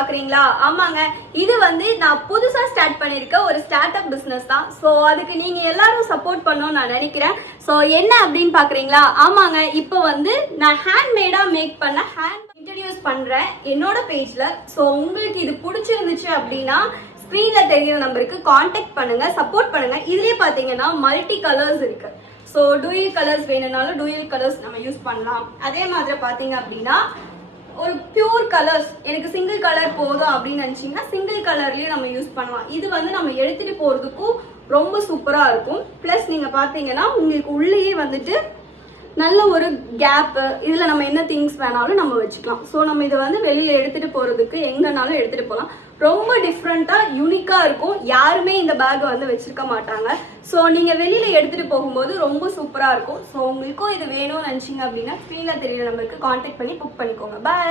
பாக்குறீங்களா? ஆமாங்க, இது வந்து நான் புதுசா ஸ்டார்ட் பண்ணிருக்க ஒரு ஸ்டார்ட் அப் பிசினஸ் தான். ஸோ அதுக்கு நீங்க எல்லாரும் சப்போர்ட் பண்ணணும்னு நான் நினைக்கிறேன். ஸோ என்ன அப்படின்னு பாக்குறீங்களா? ஆமாங்க, இப்போ வந்து நான் ஹேண்ட்மேடா மேக் பண்ண ஹேண்ட் இன்ட்ரடியூஸ் பண்றேன் என்னோட பேஜ்ல. ஸோ உங்களுக்கு இது பிடிச்சிருந்துச்சு அப்படின்னா ஸ்க்ரீன்ல தெரிகிற நம்பருக்கு காண்டாக்ட் பண்ணுங்க, சப்போர்ட் பண்ணுங்க. இதுலயே பாத்தீங்கன்னா மல்டி கலர்ஸ் இருக்கு. ஸோ டூயல் கலர்ஸ் வேணும்னாலும் டூயல் கலர்ஸ் நம்ம யூஸ் பண்ணலாம். அதே மாதிரி பாத்தீங்க அப்படின்னா ஒரு பியூர் கலர்ஸ், எனக்கு சிங்கிள் கலர் போதும் அப்படின்னு நினைச்சீங்கன்னா சிங்கிள் கலர்லயே நம்ம யூஸ் பண்ணலாம். இது வந்து நம்ம எடுத்துட்டு போறதுக்கும் ரொம்ப சூப்பரா இருக்கும். பிளஸ் நீங்க பாத்தீங்கன்னா உங்களுக்கு உள்ளேயே வந்துட்டு நல்ல ஒரு கேப், இதுல நம்ம என்ன திங்ஸ் வேணாலும் நம்ம வச்சுக்கலாம். ஸோ நம்ம இதை வந்து வெளியில எடுத்துட்டு போறதுக்கு எங்கனாலும் எடுத்துட்டு போகலாம். ரொம்ப டிஃப்ரெண்டா யூனிக்கா இருக்கும். யாருமே இந்த பேக் வந்து வச்சிருக்க மாட்டாங்க. ஸோ நீங்க வெளியில எடுத்துட்டு போகும்போது ரொம்ப சூப்பரா இருக்கும். ஸோ உங்களுக்கும் இது வேணும்னு நினைச்சீங்க அப்படின்னா ஸ்க்ரீன்ல தெரியுற நம்பருக்கு கான்டாக்ட் பண்ணி புக் பண்ணிக்கோங்க. பாய்.